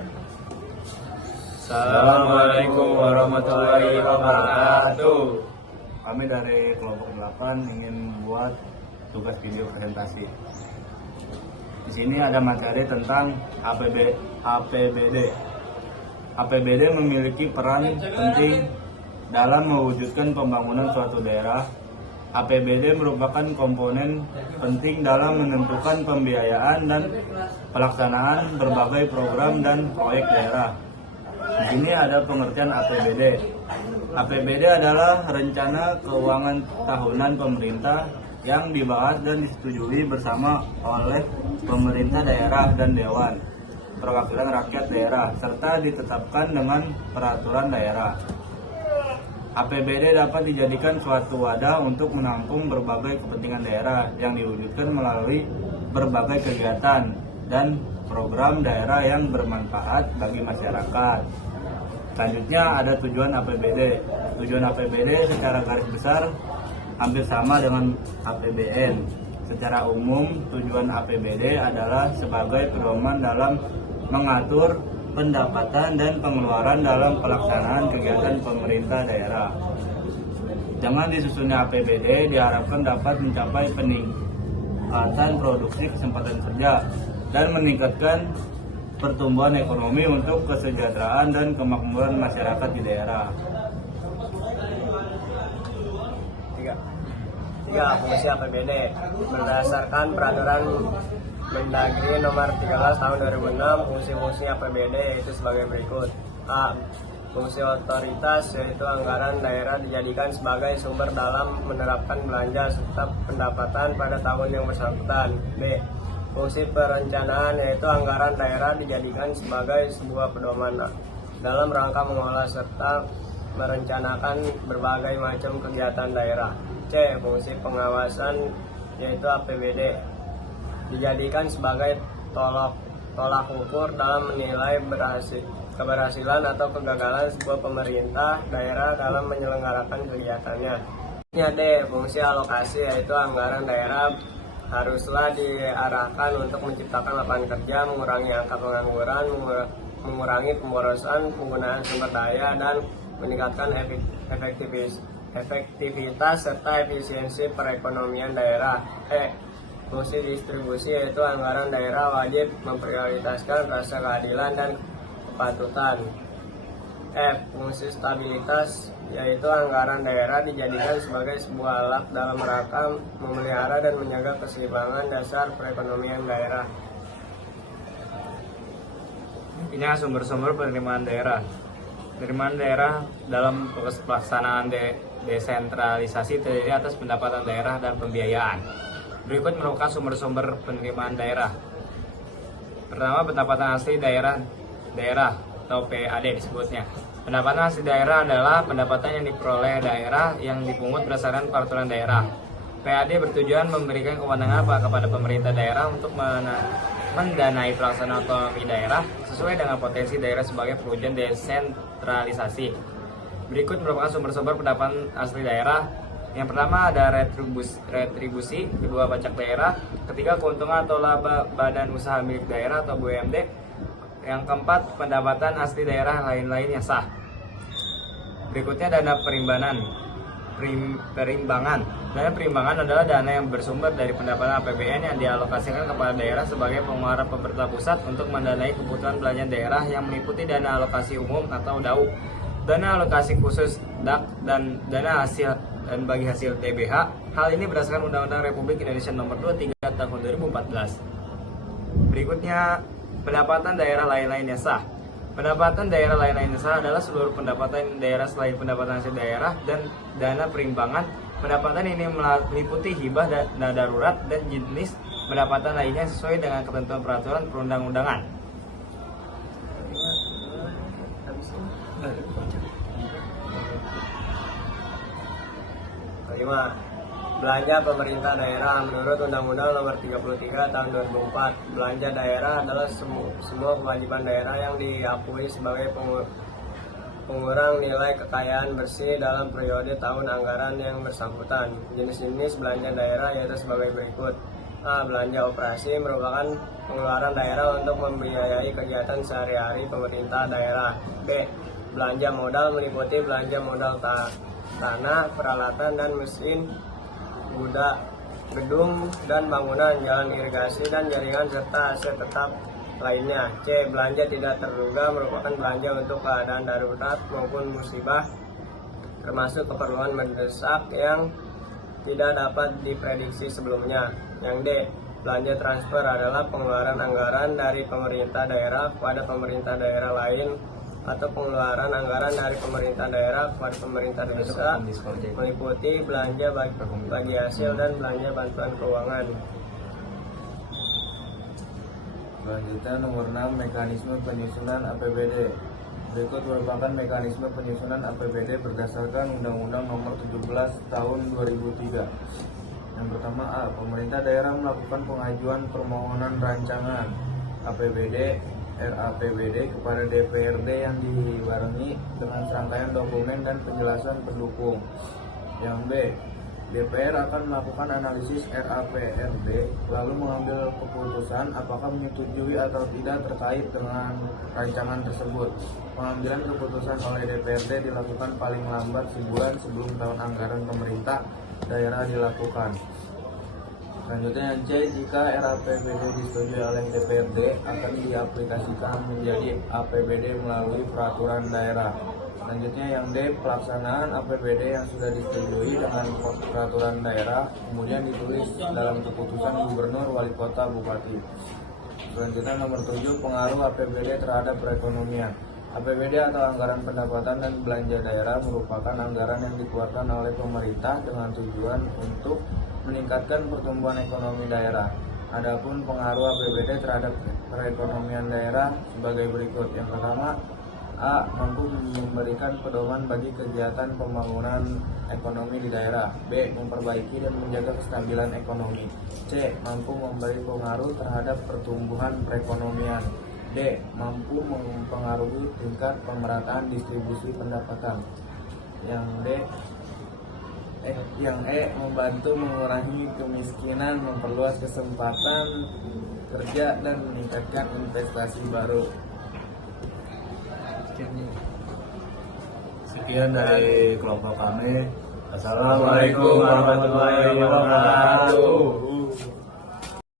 ya. Assalamualaikum warahmatullahi wabarakatuh. Kami dari kelompok 8 ingin membuat tugas video presentasi. Di sini ada materi tentang APBD. APBD memiliki peran penting dalam mewujudkan pembangunan suatu daerah. APBD merupakan komponen penting dalam menentukan pembiayaan dan pelaksanaan berbagai program dan proyek daerah. Di sini ada pengertian APBD. APBD adalah rencana keuangan tahunan pemerintah yang dibahas dan disetujui bersama oleh pemerintah daerah dan Dewan Perwakilan Rakyat Daerah serta ditetapkan dengan peraturan daerah. APBD dapat dijadikan suatu wadah untuk menampung berbagai kepentingan daerah yang diwujudkan melalui berbagai kegiatan dan program daerah yang bermanfaat bagi masyarakat. Selanjutnya ada tujuan APBD. Tujuan APBD secara garis besar hampir sama dengan APBN. Secara umum, tujuan APBD adalah sebagai pedoman dalam mengatur pendapatan dan pengeluaran dalam pelaksanaan kegiatan pemerintah daerah. Dengan disusunnya APBD diharapkan dapat mencapai peningkatan produksi kesempatan kerja dan meningkatkan pertumbuhan ekonomi untuk kesejahteraan dan kemakmuran masyarakat di daerah. 3. Fungsi APBD berdasarkan peraturan Mendagri nomor 13 tahun 2006, fungsi-fungsi APBD yaitu sebagai berikut. A. Fungsi otoritas, yaitu anggaran daerah dijadikan sebagai sumber dalam menerapkan belanja serta pendapatan pada tahun yang bersangkutan. B. Fungsi perencanaan, yaitu anggaran daerah dijadikan sebagai sebuah pedoman dalam rangka mengolah serta merencanakan berbagai macam kegiatan daerah. C. Fungsi pengawasan, yaitu APBD dijadikan sebagai tolak ukur dalam menilai keberhasilan atau kegagalan sebuah pemerintah daerah dalam menyelenggarakan kegiatannya. D. Fungsi alokasi, yaitu anggaran daerah haruslah diarahkan untuk menciptakan lapangan kerja, mengurangi angka pengangguran, mengurangi pemborosan penggunaan sumber daya, dan meningkatkan efektivitas serta efisiensi perekonomian daerah. Fungsi distribusi, yaitu anggaran daerah wajib memprioritaskan rasa keadilan dan kepatutan. Fungsi stabilitas, yaitu anggaran daerah dijadikan sebagai sebuah alat dalam rangka memelihara dan menjaga keseimbangan dasar perekonomian daerah. Ini sumber-sumber penerimaan daerah. Penerimaan daerah dalam pelaksanaan desentralisasi terdiri atas pendapatan daerah dan pembiayaan. Berikut merupakan sumber-sumber penerimaan daerah. Pertama, pendapatan asli daerah atau PAD disebutnya. Pendapatan asli daerah adalah pendapatan yang diperoleh daerah yang dipungut berdasarkan peraturan daerah. PAD bertujuan memberikan kewenangan kepada pemerintah daerah untuk mendanai pelaksanaan otonomi daerah sesuai dengan potensi daerah sebagai perwujudan desentralisasi. Berikut merupakan sumber-sumber pendapatan asli daerah. Yang pertama ada retribusi, kedua pajak daerah, ketiga keuntungan atau laba badan usaha milik daerah atau BUMD, yang keempat pendapatan asli daerah lain-lain yang sah. Berikutnya dana perimbangan. Dana perimbangan adalah dana yang bersumber dari pendapatan APBN yang dialokasikan kepada daerah sebagai pengeluaran pemerintah pusat untuk mendanai kebutuhan belanja daerah yang meliputi dana alokasi umum atau DAU, dana alokasi khusus DAK, dan dana hasil dan bagi hasil TBH. Hal ini berdasarkan Undang-Undang Republik Indonesia Nomor 23 Tahun 2014. Berikutnya, pendapatan daerah lain-lain yang sah. Pendapatan daerah lain-lain yang sah adalah seluruh pendapatan daerah selain pendapatan hasil daerah dan dana perimbangan. Pendapatan ini meliputi hibah, dana darurat, dan jenis pendapatan lainnya sesuai dengan ketentuan peraturan perundang-undangan. Kelima, belanja pemerintah daerah. Menurut Undang-Undang Nomor 33 Tahun 2004, belanja daerah adalah semua kewajiban daerah yang diakui sebagai pengurang nilai kekayaan bersih dalam periode tahun anggaran yang bersangkutan. Jenis-jenis belanja daerah yaitu sebagai berikut. A. Belanja operasi merupakan pengeluaran daerah untuk membiayai kegiatan sehari-hari pemerintah daerah. B. Belanja modal meliputi belanja modal tanah, peralatan dan mesin, gedung dan bangunan, jalan irigasi dan jaringan serta aset tetap lainnya. C. Belanja tidak terduga merupakan belanja untuk keadaan darurat maupun musibah, termasuk keperluan mendesak yang tidak dapat diprediksi sebelumnya. Yang D. Belanja transfer adalah pengeluaran anggaran dari pemerintah daerah kepada pemerintah daerah lain atau pengeluaran anggaran dari pemerintah daerah kepada pemerintah desa, meliputi belanja bagi hasil dan belanja bantuan keuangan. Selanjutnya nomor 6, mekanisme penyusunan APBD. Berikut merupakan mekanisme penyusunan APBD berdasarkan Undang-Undang Nomor 17 Tahun 2003. Yang pertama A. Pemerintah daerah melakukan pengajuan permohonan rancangan APBD RAPBD kepada DPRD yang dibarengi dengan serangkaian dokumen dan penjelasan pendukung. Yang B. DPR akan melakukan analisis RAPRD lalu mengambil keputusan apakah menyetujui atau tidak terkait dengan rancangan tersebut. Pengambilan keputusan oleh DPRD dilakukan paling lambat sebulan sebelum tahun anggaran pemerintah daerah dilakukan. Selanjutnya yang C, jika RAPBD disetujui oleh DPRD akan diaplikasikan menjadi APBD melalui peraturan daerah. Selanjutnya yang D, pelaksanaan APBD yang sudah disetujui dengan peraturan daerah kemudian ditulis dalam keputusan gubernur, wali kota, bupati. Selanjutnya nomor 7, pengaruh APBD terhadap perekonomian. APBD atau anggaran pendapatan dan belanja daerah merupakan anggaran yang dikeluarkan oleh pemerintah dengan tujuan untuk meningkatkan pertumbuhan ekonomi daerah. Adapun pengaruh APBD terhadap perekonomian daerah sebagai berikut. Yang pertama, A. Mampu memberikan pedoman bagi kegiatan pembangunan ekonomi di daerah. B. Memperbaiki dan menjaga kestabilan ekonomi. C. Mampu memberi pengaruh terhadap pertumbuhan perekonomian. D. Mampu mempengaruhi tingkat pemerataan distribusi pendapatan. Yang E. Membantu mengurangi kemiskinan, memperluas kesempatan kerja dan meningkatkan investasi baru. Sekian dari kelompok kami. Assalamualaikum warahmatullahi wabarakatuh.